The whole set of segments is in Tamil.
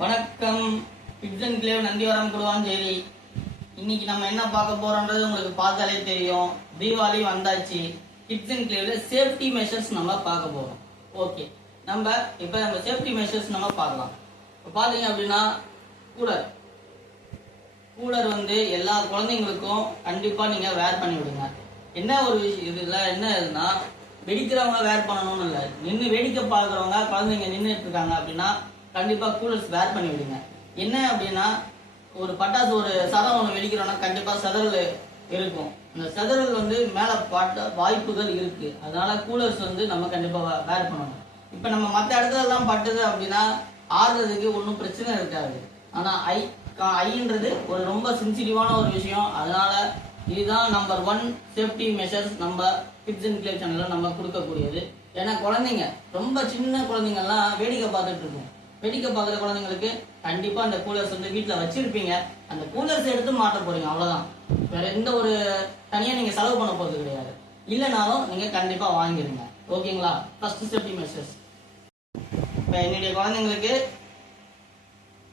வணக்கம். Bits and Clive Nandivaram Guduvancheri. இன்னைக்கு நம்ம என்ன பார்க்க போறோம்ன்றது உங்களுக்கு பார்த்தாலே தெரியும். தீபாவளி வந்தாச்சு. பிட்ஸ் அண்ட் கிளேவ்ல சேஃப்டி மெஷர்ஸ் நம்ம பார்க்க போறோம். ஓகே, நம்ம சேஃப்டி மெஷர்ஸ் நம்ம பார்க்கலாம். இப்போ பார்த்தீங்க அப்படின்னா கூலர் வந்து எல்லா குழந்தைங்களுக்கும் கண்டிப்பா நீங்க வேர் பண்ணி விடுங்க. என்ன ஒரு விஷயம் இதுல என்ன இருக்குன்னா, வெடிக்கிறவங்க வேர் பண்ணணும்னு இல்லை, நின்று வேடிக்கை பார்க்குறவங்க குழந்தைங்க நின்றுட்டு இருக்காங்க அப்படின்னா கண்டிப்பா கூலர்ஸ் வேர் பண்ணி விடுங்க. என்ன அப்படின்னா, ஒரு பட்டாசு ஒரு சரம் ஒன்று வெடிக்கிறோம்னா கண்டிப்பா செதறல் இருக்கும். அந்த செதறல் வந்து மேல பாட்ட வாய்ப்புகள் இருக்கு. அதனால கூலர்ஸ் வந்து நம்ம கண்டிப்பா வேர் பண்ணணும். இப்ப நம்ம மற்ற இடத்துல எல்லாம் பட்டுது அப்படின்னா ஆறுறதுக்கு ஒன்றும் பிரச்சனை இருக்காது. ஆனா ஐன்றது ஒரு ரொம்ப சென்சிட்டிவான ஒரு விஷயம். அதனால இதுதான் நம்பர் 1 சேஃப்டி மெஷர்ஸ் நம்ம பிட்ஸ் அண்ட் கிளேவ் சேனல்ல நம்ம கொடுக்கக்கூடியது. ஏன்னா குழந்தைங்க ரொம்ப சின்ன குழந்தைங்கள்லாம் வேடிக்கை பார்த்துட்டு இருக்கும். வேடிக்கை பார்க்குற குழந்தைங்களுக்கு கண்டிப்பா அந்த கூலர்ஸ் வந்து வீட்டில் வச்சிருப்பீங்க. அந்த கூலர்ஸ் எடுத்து மாட்ட போறீங்க, அவ்வளவுதான். வேற எந்த ஒரு தனியா நீங்க செலவு பண்ண போறது கிடையாது. இல்லைனாலும் நீங்க கண்டிப்பா வாங்கிருங்க. ஓகேங்களா? First safety measures. இப்போ என்னுடைய குழந்தைங்களுக்கு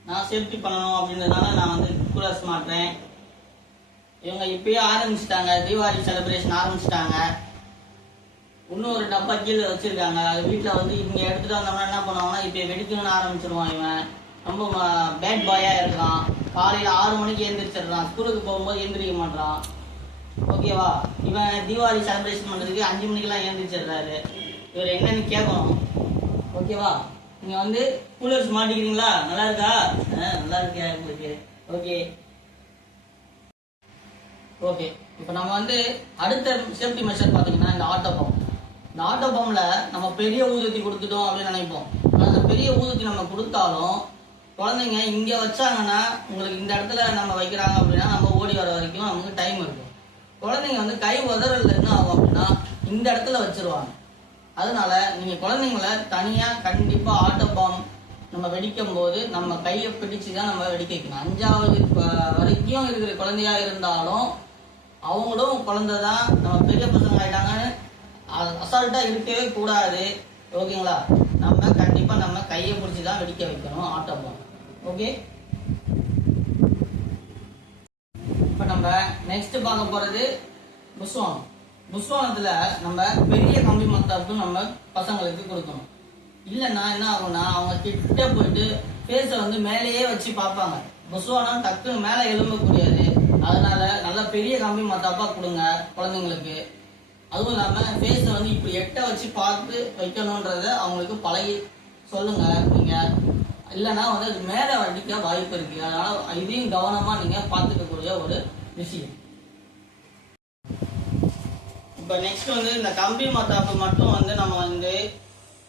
நான் சேஃப்டி பண்ணணும் அப்படின்றதுனால நான் வந்து கூலர்ஸ் மாட்டுறேன். இவங்க இப்பயே ஆரம்பிச்சுட்டாங்க, தீபாவளி செலிப்ரேஷன் ஆரம்பிச்சுட்டாங்க. இன்னும் ஒரு டப்பா கீழே வச்சிருக்காங்க. அது வீட்டில் வந்து இங்க எடுத்துட்டு வந்தோம்னா என்ன பண்ணுவாங்கன்னா இப்போ வெடிக்கணும்னு ஆரம்பிச்சிருவான். இவன் ரொம்ப பேட் பாயா இருக்கான். காலையில 6 மணிக்கு எழுந்திரிச்சிடுறான். ஸ்கூலுக்கு போகும்போது எழுந்திரிக்க மாட்டான். ஓகேவா? இவன் தீபாவளி செலிப்ரேஷன் பண்றதுக்கு 5 மணிக்கெல்லாம் எழுந்திரிச்சிடுறாரு. இவர் என்னன்னு கேட்கணும். ஓகேவா? நீங்க வந்து கூலர்ஸ் மாட்டிக்கிறீங்களா? நல்லா இருக்கா? நல்லா இருக்கியா உங்களுக்கு? Okay okay. இப்போ நம்ம வந்து அடுத்த சேஃப்டி மெஷர் பார்த்தீங்கன்னா இந்த ஆட்டோ பம்ப். இந்த ஆட்டோ பம்ப்ல நம்ம பெரிய ஊதுத்தி கொடுத்துட்டோம் அப்படின்னு நினைப்போம். ஆனால் அந்த பெரிய ஊதுத்தி நம்ம கொடுத்தாலும் குழந்தைங்க இங்க வச்சாங்கன்னா உங்களுக்கு இந்த இடத்துல நம்ம வைக்கிறாங்க அப்படின்னா நம்ம ஓடி வர வரைக்கும் நமக்கு டைம் இருக்கும். குழந்தைங்க வந்து கை உதறல என்ன ஆகும் அப்படின்னா இந்த இடத்துல வச்சிருவாங்க. அதனால நீங்க குழந்தைங்கள தனியா கண்டிப்பா ஆட்டோ பம்ப் நம்ம வெடிக்கும் போது நம்ம கையை பிடிச்சுதான் நம்ம வெடிக்க வைக்கணும். 5வது வரைக்கும் இருக்கிற குழந்தையா இருந்தாலும் அவங்களும் குழந்தைதான், நம்ம பெரிய பசங்க ஆயிட்டாங்கன்னு அசால்ட்டா இருக்கவே கூடாது. ஓகேங்களா? நம்ம கண்டிப்பா நம்ம கையை பிடிச்சிதான் வெடிக்க வைக்கணும் ஆட்டோ பம்ப். ஓகே, இப்ப நம்ம நெக்ஸ்ட் பார்க்க போறது புஸ்வானம். புஸ்வானத்துல நம்ம பெரிய கம்பி மத்தாப்பு நம்ம பசங்களுக்கு கொடுக்கணும். இல்லைன்னா என்ன ஆகும்னா அவங்க கிட்ட போயிட்டு ஃபேஸ வந்து மேலேயே வச்சு பார்ப்பாங்க. புஸ்வானம் டக்குன்னு மேலே எழும்பக்கூடியது. அதனால நல்ல பெரிய கம்பி மத்தாப்பா கொடுங்க குழந்தைங்களுக்கு. அதுவும் இல்லாம ஃபேஸ வந்து இப்படி எட்ட வச்சு பார்த்து வைக்கணும்ன்றத அவங்களுக்கு பழகி சொல்லுங்க நீங்க. இல்லைன்னா வந்து அது மேல வடிக்க வாய்ப்பு இருக்கு. அதனால இதையும் கவனமா நீங்க பார்த்துக்கக்கூடிய ஒரு விஷயம். இப்ப நெக்ஸ்ட் வந்து இந்த கம்பி மத்தாப்பு மட்டும் வந்து நம்ம வந்து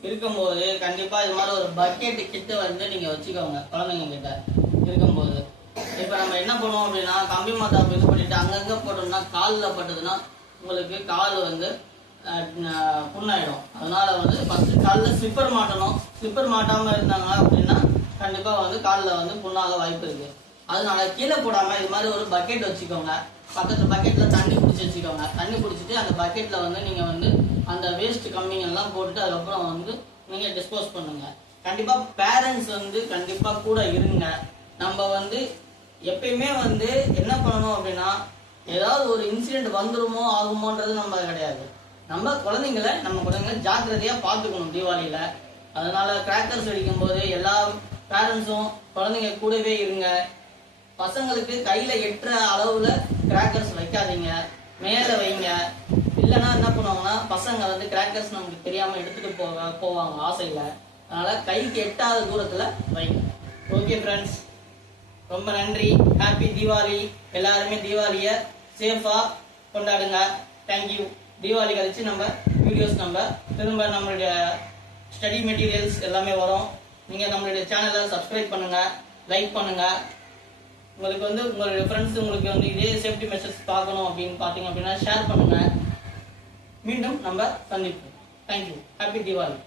இருக்கும்போது கண்டிப்பா இது மாதிரி ஒரு பக்கெட் கிட்ட வந்து நீங்க வச்சுக்கோங்க குழந்தைங்க கிட்ட இருக்கும்போது. இப்ப நம்ம என்ன பண்ணுவோம் அப்படின்னா கம்பி மத்தாப்பு இது பண்ணிட்டு அங்கங்க போட்டோம்னா காலில் பட்டதுன்னா உங்களுக்கு கால் வந்து புண்ணாயிடும். அதனால வந்து ஃபர்ஸ்ட் காலில் ஸ்லிப்பர் மாட்டணும். ஸ்லிப்பர் மாட்டாம இருந்தாங்க அப்படின்னா கண்டிப்பா வந்து காலில் வந்து புண்ணாக வாய்ப்பு இருக்கு. அதனால கீழே போடாம இது மாதிரி ஒரு பக்கெட் வச்சுக்கோங்க. பக்கத்துல பக்கெட்ல தண்ணி பிடிச்சி வச்சுக்கோங்க. தண்ணி பிடிச்சிட்டு அந்த பக்கெட்ல வந்து நீங்க வந்து அந்த வேஸ்ட் கம்மிங்க எல்லாம் போட்டுட்டு அதுக்கப்புறம் வந்து நீங்க டிஸ்போஸ் பண்ணுங்க. கண்டிப்பா பேரண்ட்ஸ் வந்து கண்டிப்பா கூட இருங்க. நம்ம வந்து எப்பயுமே வந்து என்ன பண்ணணும் அப்படின்னா ஏதாவது ஒரு இன்சிடென்ட் வந்துருமோ ஆகுமோன்றது நம்ம கிடையாது. நம்ம குழந்தைங்களை ஜாக்கிரதையா பார்த்துக்கணும் தீபாவளியில. அதனால கிராக்கர்ஸ் வெடிக்கும் போது எல்லா பேரண்ட்ஸும் குழந்தைங்க கூடவே இருங்க. பசங்களுக்கு கையில எட்டுற அளவுல கிராக்கர்ஸ் வைக்காதீங்க, மேல வைங்க. இல்லைன்னா என்ன பண்ணுவாங்கன்னா பசங்க வந்து கிராக்கர்ஸ் நமக்கு தெரியாம எடுத்துட்டு போவாங்க ஆசையில. அதனால கைக்கு எட்டாத தூரத்துல வைங்க. ஓகே ஃப்ரெண்ட்ஸ், ரொம்ப நன்றி. ஹாப்பி தீபாவளி. எல்லாருமே தீபாவளிய சேஃபா கொண்டாடுங்க. தேங்க்யூ. தீபாவளி கழிச்சு நம்ம வீடியோஸ் நம்ம திரும்ப நம்மளுடைய ஸ்டடி மெட்டீரியல்ஸ் எல்லாமே வரும். நீங்க நம்மளுடைய சேனலை சப்ஸ்கிரைப் பண்ணுங்க, லைக் பண்ணுங்க. உங்களுக்கு வந்து உங்களுடைய ஃப்ரெண்ட்ஸ் உங்களுக்கு வந்து இதே சேஃப்டி மெஷர்ஸ் பார்க்கணும் அப்படின்னு பார்த்தீங்க அப்படின்னா ஷேர் பண்ணுங்க. மீண்டும் நம்ம சந்திப்போம். தேங்க்யூ. ஹாப்பி தீபாவளி.